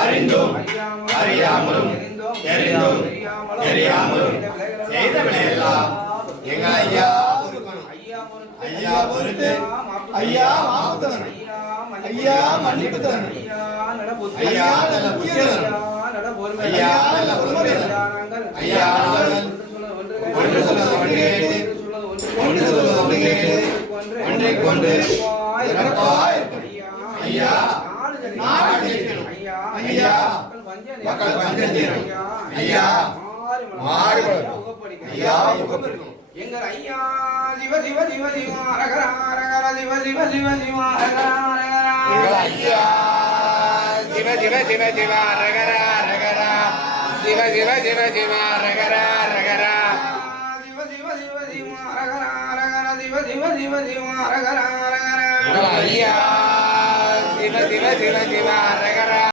அறிந்தும் அறியாமலும் தெரிந்தும் தெரியாமலும் செய்த வினையெல்லாம் எங்கள் ஐயா பொறுக்கணும். ஐயா பொறுத்து ஐயா மாப்பு தரணும். ஐயா மன்னிப்பு தரணும். ஐயா நல்ல புத்தி தரணும். ஐயா நல்ல பொறுமை தரணும். ஐயா ஒன்று சொல்வது ஒன்று கேட்டு ஒன்று சொல்வது ஒன்று கேட்டு ஒன்றைக்கு ஒன்று சிறப்பாய் இருக்கணும். ஐயா நாடு இருக்கணும். ஐயா மக்கள் பஞ்சம் தீரும். ஐயா மாடு வளர்க்கணும். ஐயா உகப்பெருக்கணும். எங்கள் ஐயா சிவ சிவ சிவ சிவ ரகர ரகர சிவ சிவ சிவ சிவ ரகர ரகர எங்கள் ஐயா சிவ சிவ சிவ சிவ ரகர ரகர சிவ சிவ சிவ சிவ ரகர ரகர சிவ சிவ சிவ சிவ ரகர ரகர சிவ சிவ சிவ சிவ ரகர ரகர எங்கள் ஐயா சிவ சிவ சிவ சிவ ரகர